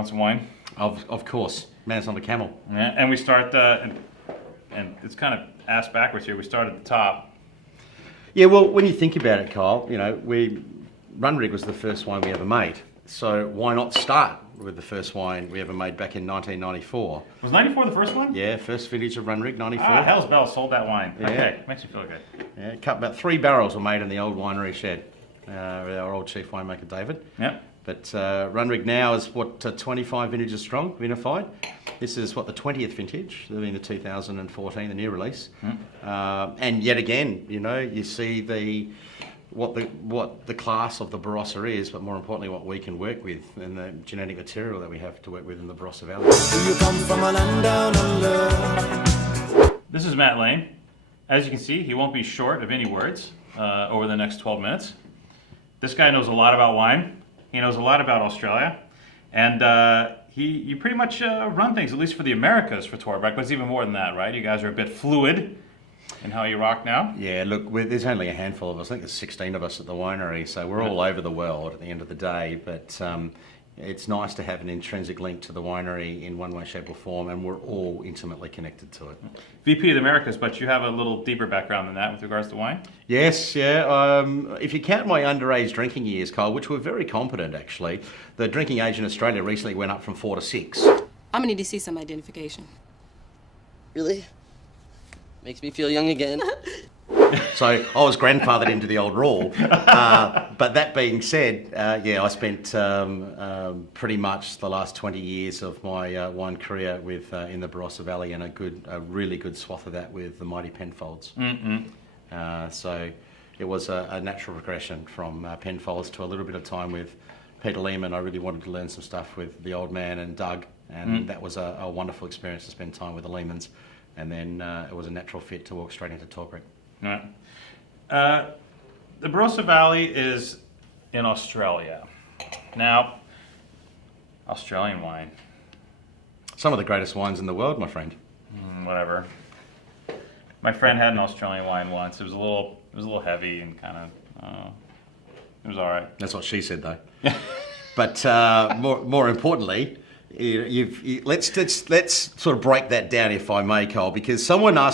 on some wine? Of course. Man's on the camel. Yeah, and we start, and it's kind of ass backwards here. We start at the top. Yeah, well, when you think about it, Kyle, Runrig was the first wine we ever made. So why not start with the first wine we ever made back in 1994? Was 94 the first one? Yeah, first vintage of Runrig, 94. Ah, Hell's Bells sold that wine. Yeah. Okay, makes me feel good. Yeah, about 3 barrels were made in the old winery shed with our old chief winemaker, David. Yep. But Runrig now is, 25 vintages strong, vinified. This is, the 20th vintage, being the 2014, the new release. And yet again, you see what the class of the Barossa is, but more importantly, what we can work with and the genetic material that we have to work with in the Barossa Valley. Do you come from a land down under? This is Matt Lane. As you can see, he won't be short of any words over the next 12 minutes. This guy knows a lot about wine. He knows a lot about Australia. And you pretty much run things, at least for the Americas, for Torbreck, but it's even more than that, right? You guys are a bit fluid in how you rock now. Yeah, look, there's only a handful of us. I think there's 16 of us at the winery, so we're all over the world at the end of the day. But it's nice to have an intrinsic link to the winery in one way, shape or form, and we're all intimately connected to it. VP of the Americas, but you have a little deeper background than that with regards to wine? Yes, yeah. If you count my underage drinking years, Kyle, which were very competent actually, the drinking age in Australia recently went up from 4 to 6. I'm gonna need to see some identification. Really? Makes me feel young again. So I was grandfathered into the old rule. But that being said, I spent pretty much the last 20 years of my wine career in the Barossa Valley, and a really good swath of that with the mighty Penfolds. So it was a natural progression from Penfolds to a little bit of time with Peter Lehman. I really wanted to learn some stuff with the old man and Doug, and that was a wonderful experience to spend time with the Lehmans. And then it was a natural fit to walk straight into Torbreck. Right. The Barossa Valley is in Australia. Now, Australian wine. Some of the greatest wines in the world, my friend. Whatever. My friend had an Australian wine once. It was a little heavy and kind of. It was all right. That's what she said, though. But more importantly, let's sort of break that down, if I may, Cole, because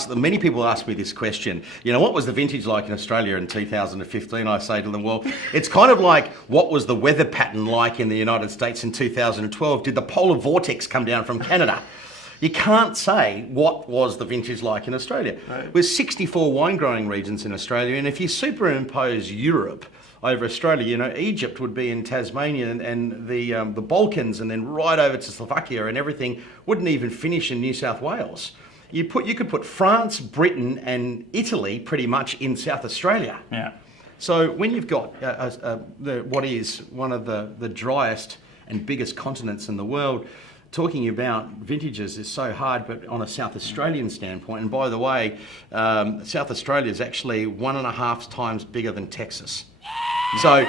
many people ask me this question. What was the vintage like in Australia in 2015? I say to them, well, it's kind of like, what was the weather pattern like in the United States in 2012? Did the polar vortex come down from Canada? You can't say what was the vintage like in Australia. Right. There's 64 wine growing regions in Australia, and if you superimpose Europe over Australia, Egypt would be in Tasmania, and the Balkans, and then right over to Slovakia, and everything wouldn't even finish in New South Wales. You could put France, Britain, and Italy pretty much in South Australia. Yeah. So when you've got what is one of the driest and biggest continents in the world, talking about vintages is so hard, but on a South Australian standpoint, and by the way, South Australia is actually 1.5 times bigger than Texas. So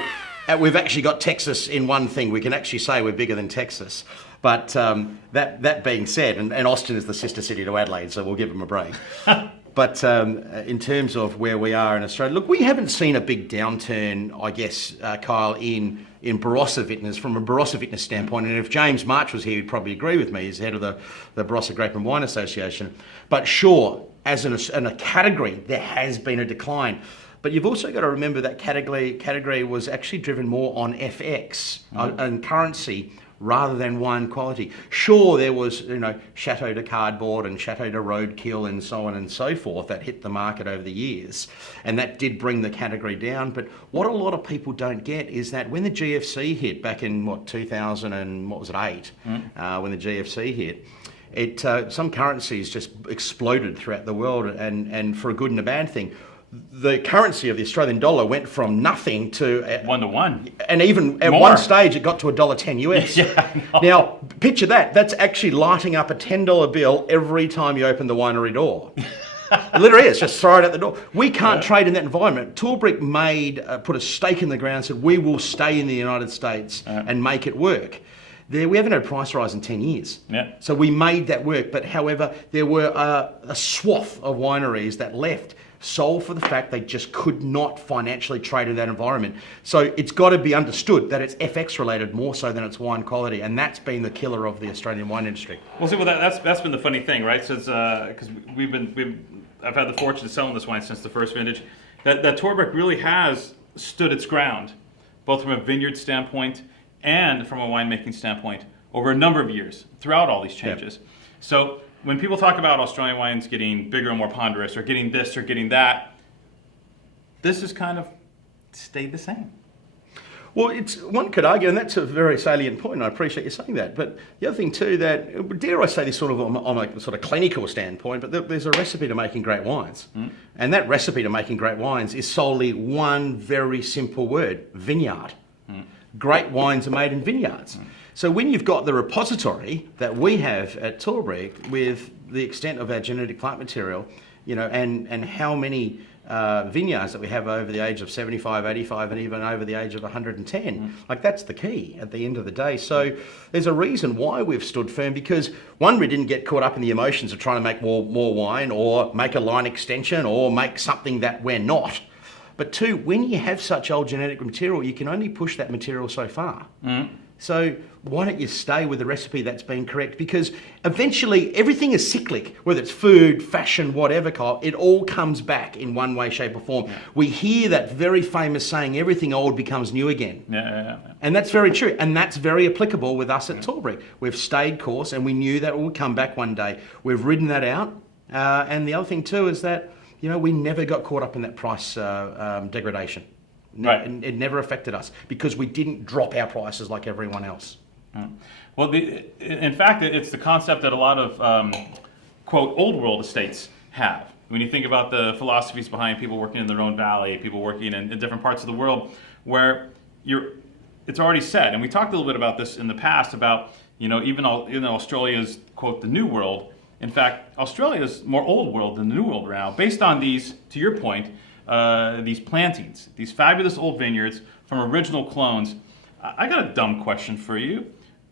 we've actually got Texas in one thing. We can actually say we're bigger than Texas. But that being said, and Austin is the sister city to Adelaide, so we'll give them a break. But in terms of where we are in Australia, look, we haven't seen a big downturn, I guess, Kyle, in Barossa Vintners, from a Barossa Vintners standpoint. And if James March was here, he'd probably agree with me. He's head of the Barossa Grape and Wine Association. But sure, as in a category, there has been a decline. But you've also got to remember that category was actually driven more on FX and currency rather than wine quality. Sure, there was, Chateau de Cardboard and Chateau de Roadkill and so on and so forth that hit the market over the years, and that did bring the category down. But what a lot of people don't get is that when the GFC hit back in 2008, when the GFC hit, some currencies just exploded throughout the world, and for a good and a bad thing. The currency of the Australian dollar went from nothing to 1 to 1, and even at one stage it got to $1.10 US. Yeah, Now picture that. That's actually lighting up a $10 bill every time you open the winery door. It literally is. Just throw it out the door. We can't trade in that environment. Torbreck put a stake in the ground, said we will stay in the United States and make it work. there we haven't had a price rise in 10 years. Yeah. So we made that work. But however, there were a swath of wineries that left sole for the fact they just could not financially trade in that environment. So it's got to be understood that it's FX related more so than it's wine quality, and that's been the killer of the Australian wine industry. Well, see, that's been the funny thing, right? Since because I've had the fortune of selling this wine since the first vintage. That Torbreck really has stood its ground, both from a vineyard standpoint and from a winemaking standpoint, over a number of years throughout all these changes. Yep. So when people talk about Australian wines getting bigger and more ponderous, or getting this or getting that, this has kind of stayed the same. Well, one could argue, and that's a very salient point, and I appreciate you saying that. But the other thing too, that, dare I say this sort of on a sort of clinical standpoint, but there's a recipe to making great wines. And that recipe to making great wines is solely one very simple word: vineyard. Great wines are made in vineyards. So when you've got the repository that we have at Torbreck with the extent of our genetic plant material, and how many vineyards that we have over the age of 75, 85, and even over the age of 110, like that's the key at the end of the day. So there's a reason why we've stood firm, because one, we didn't get caught up in the emotions of trying to make more wine or make a line extension or make something that we're not. But two, when you have such old genetic material, you can only push that material so far. So why don't you stay with the recipe that's been correct? Because eventually everything is cyclic, whether it's food, fashion, whatever, Kyle, it all comes back in one way, shape or form. Yeah. We hear that very famous saying, everything old becomes new again. Yeah. And that's very true. And that's very applicable with us at Torbreck. We've stayed course and we knew that it would come back one day. We've ridden that out. And the other thing too is that, we never got caught up in that price degradation. Right. It never affected us because we didn't drop our prices like everyone else. Well, in fact, it's the concept that a lot of, quote, old world estates have. When you think about the philosophies behind people working in their own valley, people working in different parts of the world, where it's already said, and we talked a little bit about this in the past, about, even Australia's, quote, the new world. In fact, Australia is more old world than the new world now, based on these, to your point, these plantings, these fabulous old vineyards from original clones. I got a dumb question for you.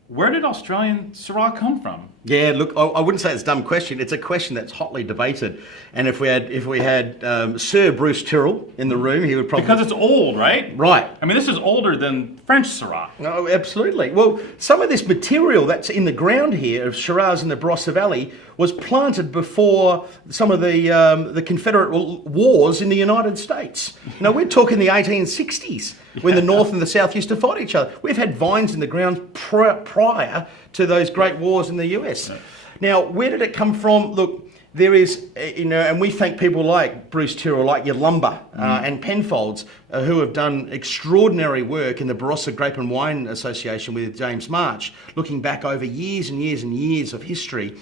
Where did Australian Syrah come from? Yeah, look, I wouldn't say it's a dumb question. It's a question that's hotly debated. And if we had Sir Bruce Tyrrell in the room, he would probably... Because it's old, right? Right. I mean, this is older than French Syrah. Oh, absolutely. Well, some of this material that's in the ground here of Shiraz in the Barossa Valley was planted before some of the Confederate wars in the United States. Now, we're talking the 1860s, when the North and the South used to fight each other. We've had vines in the ground prior to those great wars in the US. Right. Now, where did it come from? Look, there is, and we thank people like Bruce Tyrrell, like your Lumber and Penfolds, who have done extraordinary work in the Barossa Grape and Wine Association with James March, looking back over years and years and years of history.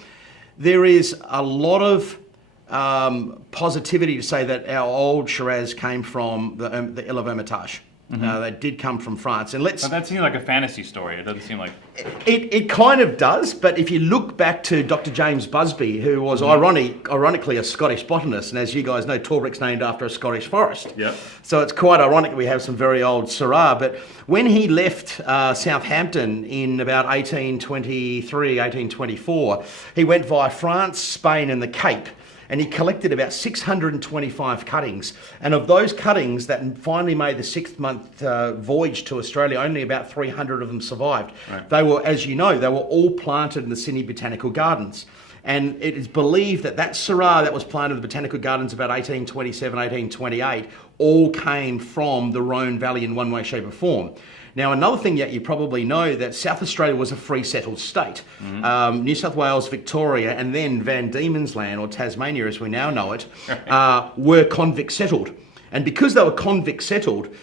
There is a lot of positivity to say that our old Shiraz came from the Ile of Hermitage. They did come from France, and But that seems like a fantasy story. It doesn't seem like it kind of does. But if you look back to Dr. James Busby, who was ironically a Scottish botanist, and as you guys know, Torbreck's named after a Scottish forest. Yeah. So it's quite ironic that we have some very old Syrah. But when he left Southampton in about 1823, 1824, he went via France, Spain, and the Cape. And he collected about 625 cuttings. And of those cuttings that finally made the 6-month voyage to Australia, only about 300 of them survived. Right. They were, as you know, they were all planted in the Sydney Botanical Gardens. And it is believed that Syrah that was planted in the Botanical Gardens about 1827, 1828, all came from the Rhone Valley in one way, shape or form. Now, another thing that you probably know, that South Australia was a free settled state. New South Wales, Victoria, and then Van Diemen's Land, or Tasmania as we now know it, were convict settled. And because they were convict settled,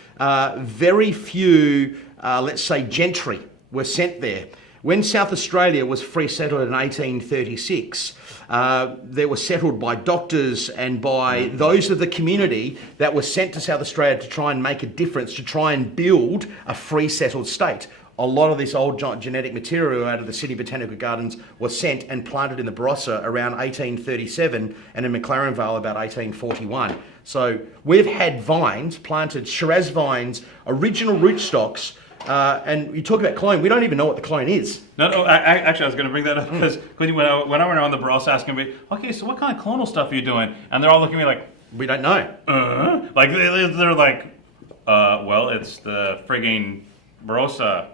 very few, let's say, gentry were sent there. When South Australia was free settled in 1836, they were settled by doctors and by those of the community that were sent to South Australia to try and make a difference, to try and build a free settled state. A lot of this old genetic material out of the Sydney Botanical Gardens was sent and planted in the Barossa around 1837 and in McLaren Vale about 1841. So we've had vines planted, Shiraz vines, original rootstocks, And you talk about clone, we don't even know what the clone is. No, actually, I was going to bring that up because when I went around the Barossa asking me, okay, so what kind of clonal stuff are you doing? And they're all looking at me like, We don't know. like they're like, well, it's the frigging Barossa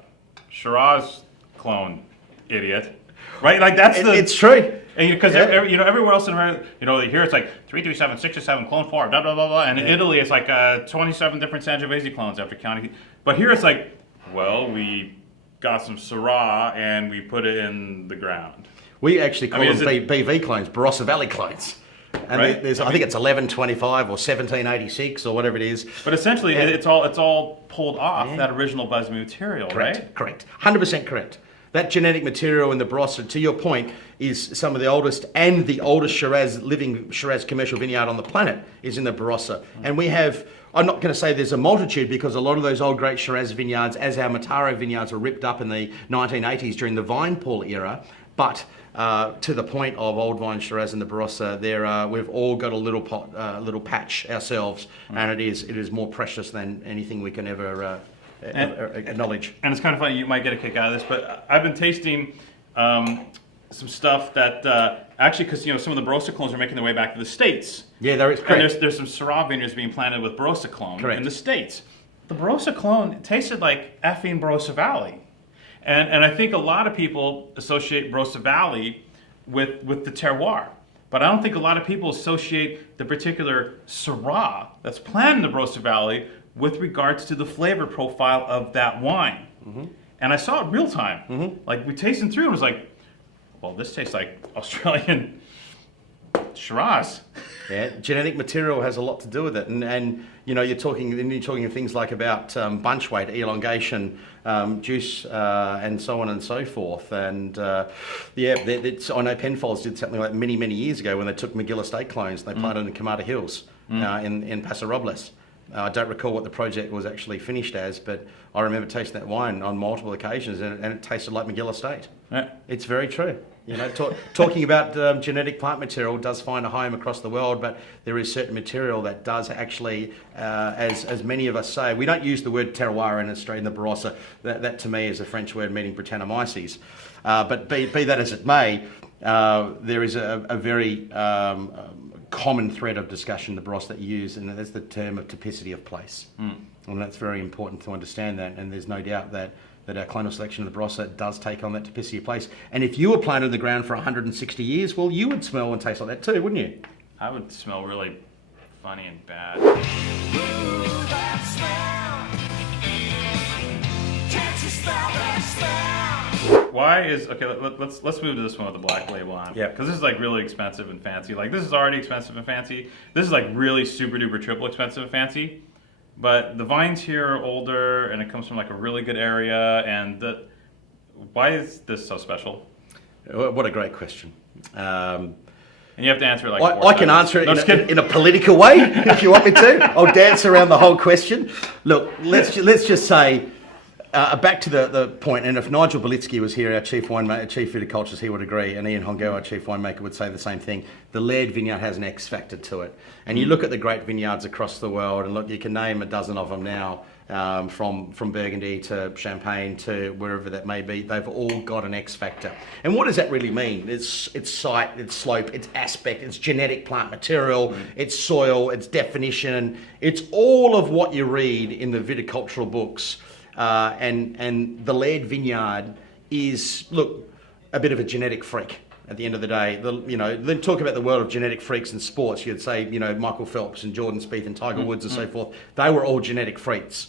Shiraz clone, idiot. Right? Like that's It's true. Because everywhere else in America, here it's like 337, 667, clone 4, blah, blah, blah, blah. And in Italy, it's like 27 different Sangiovese clones after counting. But here it's like, well, we got some Syrah and we put it in the ground. We actually call them BV clones, Barossa Valley clones. And Right. I think it's 1125 or 1786 or whatever it is. But essentially, it's all pulled off that original Buzz material, right? Correct. 100% correct. That genetic material in the Barossa, to your point, is some of the oldest and the oldest living Shiraz commercial vineyard on the planet is in the Barossa. And we have, I'm not going to say there's a multitude because a lot of those old great Shiraz vineyards, as our Mataro vineyards, were ripped up in the 1980s during the vine pool era. But to the point of old vine Shiraz in the Barossa, we've all got a little patch ourselves, and it is more precious than anything we can ever acknowledge. And it's kind of funny, you might get a kick out of this, but I've been tasting some stuff that actually, because some of the Barossa clones are making their way back to the States. Yeah, there is. And there's some Syrah vineyards being planted with Barossa clone in the States. The Barossa clone tasted like effing Barossa Valley. And I think a lot of people associate Barossa Valley with the terroir. But I don't think a lot of people associate the particular Syrah that's planted in the Barossa Valley with regards to the flavor profile of that wine. Mm-hmm. And I saw it real time. Mm-hmm. Like we tasted through and it was like, well, this tastes like Australian Shiraz. Yeah, genetic material has a lot to do with it, and you're talking of things like about bunch weight, elongation, juice, and so on and so forth. And I know Penfolds did something like many years ago when they took McGill Estate clones and they planted in Camada Hills in Paso Robles. I don't recall what the project was actually finished as, but I remember tasting that wine on multiple occasions, and it tasted like McGill Estate. Yeah. It's very true. Talking about genetic plant material does find a home across the world, but there is certain material that does actually, as many of us say, we don't use the word terroir in Australia, in the Barossa. That to me is a French word meaning Brettanomyces. But be that as it may, there is a very common thread of discussion in the Barossa that you use, and that's the term of typicity of place. And that's very important to understand that, and there's no doubt that our clonal selection of the Barossa does take on that typicity of place. And if you were planted in the ground for 160 years, well, you would smell and taste like that too, wouldn't you? I would smell really funny and bad. Why is, okay, let's move to this one with the black label on. Yeah. Because this is like really expensive and fancy. Like this is already expensive and fancy. This is like really super duper triple expensive and fancy. But the vines here are older and it comes from like a really good area. And why is this so special? What a great question. And you have to answer it like I can answer it in a political way if you want me to. I'll dance around the whole question. Look, let's just say, back to the point, and if Nigel Belitsky was here, our chief viticulturist, he would agree, and Ian Hongo, our chief winemaker, would say the same thing. The Laird vineyard has an X factor to it. And you look at the great vineyards across the world, and look, you can name a dozen of them now, from Burgundy to Champagne to wherever that may be. They've all got an X factor. And what does that really mean? It's site, it's slope, it's aspect, it's genetic plant material, it's soil, it's definition. It's all of what you read in the viticultural books. And the Laird vineyard is, look, a bit of a genetic freak at the end of the day. Then talk about the world of genetic freaks in sports. You'd say, Michael Phelps and Jordan Spieth and Tiger Woods and so forth. They were all genetic freaks.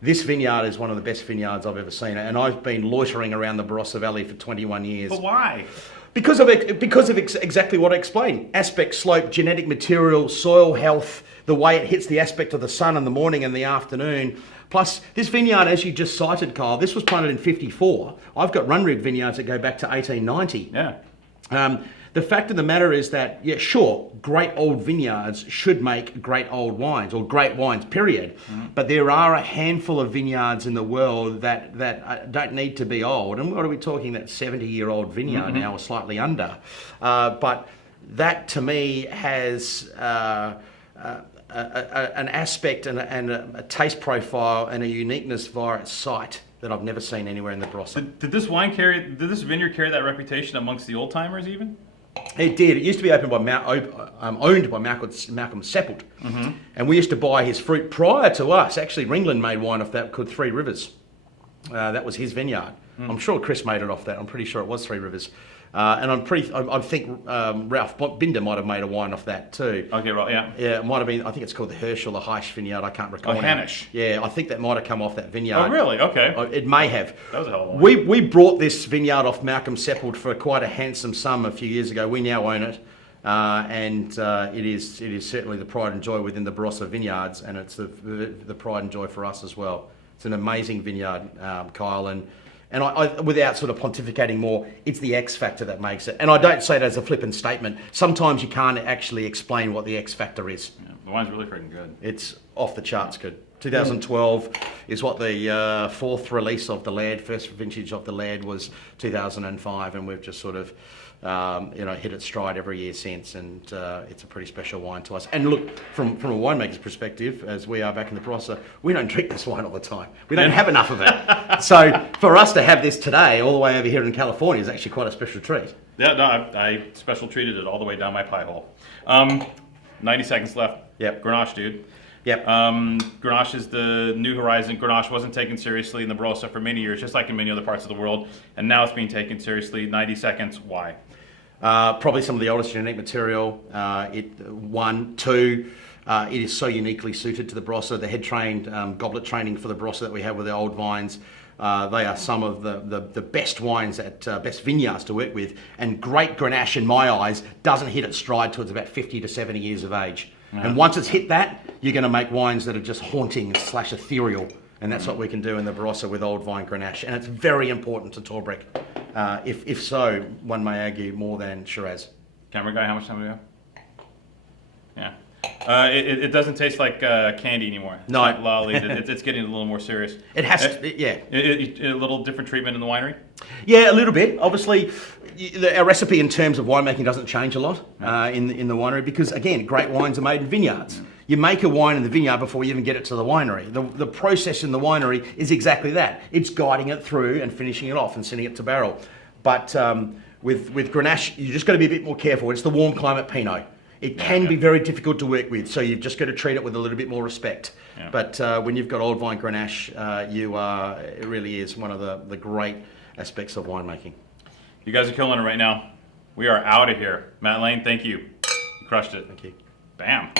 This vineyard is one of the best vineyards I've ever seen. And I've been loitering around the Barossa Valley for 21 years. But why? Because of exactly what I explained. Aspect, slope, genetic material, soil health, the way it hits the aspect of the sun in the morning and the afternoon. Plus, this vineyard, as you just cited, Kyle, this was planted in 54. I've got run rig vineyards that go back to 1890. Yeah. The fact of the matter is that, yeah, sure, great old vineyards should make great old wines, or great wines, period. But there are a handful of vineyards in the world that don't need to be old. And what are we talking, that 70-year-old vineyard now, or slightly under? But that, to me, has an aspect and a taste profile and a uniqueness via its site that I've never seen anywhere in the Barossa. Did this vineyard carry that reputation amongst the old timers even? It did. It used to be owned by Malcolm Seppelt, and we used to buy his fruit prior to us. Actually, Ringland made wine off that called Three Rivers. That was his vineyard. I'm sure Chris made it off that. I'm pretty sure it was Three Rivers. And I think Ralph Binder might have made a wine off that too. Okay, right, yeah. Yeah, it might have been. I think it's called the Hirsch or the Heisch vineyard. I can't recall. Oh, Henschke. Yeah, I think that might have come off that vineyard. Oh, really? Okay. It may have. That was a hell of a wine. We brought this vineyard off Malcolm Seppelt for quite a handsome sum a few years ago. We now own it, and it is certainly the pride and joy within the Barossa vineyards, and it's the pride and joy for us as well. It's an amazing vineyard, Kyle, and I, without sort of pontificating more, it's the X factor that makes it. And I don't say it as a flippant statement. Sometimes you can't actually explain what the X factor is. Yeah, the wine's really freaking good. It's off the charts good. 2012 is what the fourth release of the Laird, first vintage of the Laird was 2005, and we've just sort of hit its stride every year since, and it's a pretty special wine to us. And look, from a winemaker's perspective, as we are back in the Barossa, we don't drink this wine all the time. We don't have enough of it. So for us to have this today, all the way over here in California, is actually quite a special treat. Yeah, no, I special treated it all the way down my pie hole. 90 seconds left. Yep. Grenache, dude. Yep. Grenache is the new horizon. Grenache wasn't taken seriously in the Barossa for many years, just like in many other parts of the world, and now it's being taken seriously. 90 seconds. Why? Probably some of the oldest unique material. It is so uniquely suited to the Barossa. The head trained goblet training for the Barossa that we have with the old vines. They are some of the best wines at best vineyards to work with. And great Grenache, in my eyes, doesn't hit its stride till it's about 50 to 70 years of age. Yeah. And once it's hit that, you're going to make wines that are just haunting / ethereal. And that's what we can do in the Barossa with old vine Grenache. And it's very important to Torbreck. If so, one may argue more than Shiraz. Camera guy, how much time do we have? Yeah. It doesn't taste like candy anymore. It's No. like lolly. It's getting a little more serious. It has to, yeah. A little different treatment in the winery? Yeah, a little bit. Obviously, our recipe in terms of winemaking doesn't change a lot in the winery because, again, great wines are made in vineyards. You make a wine in the vineyard before you even get it to the winery. The process in the winery is exactly that. It's guiding it through and finishing it off and sending it to barrel. But with Grenache, you just got to be a bit more careful. It's the warm climate Pinot. It can be very difficult to work with, so you've just got to treat it with a little bit more respect. Yeah. But when you've got old vine Grenache, it really is one of the great aspects of winemaking. You guys are killing it right now. We are out of here. Matt Lane, thank you. You crushed it. Thank you. Bam.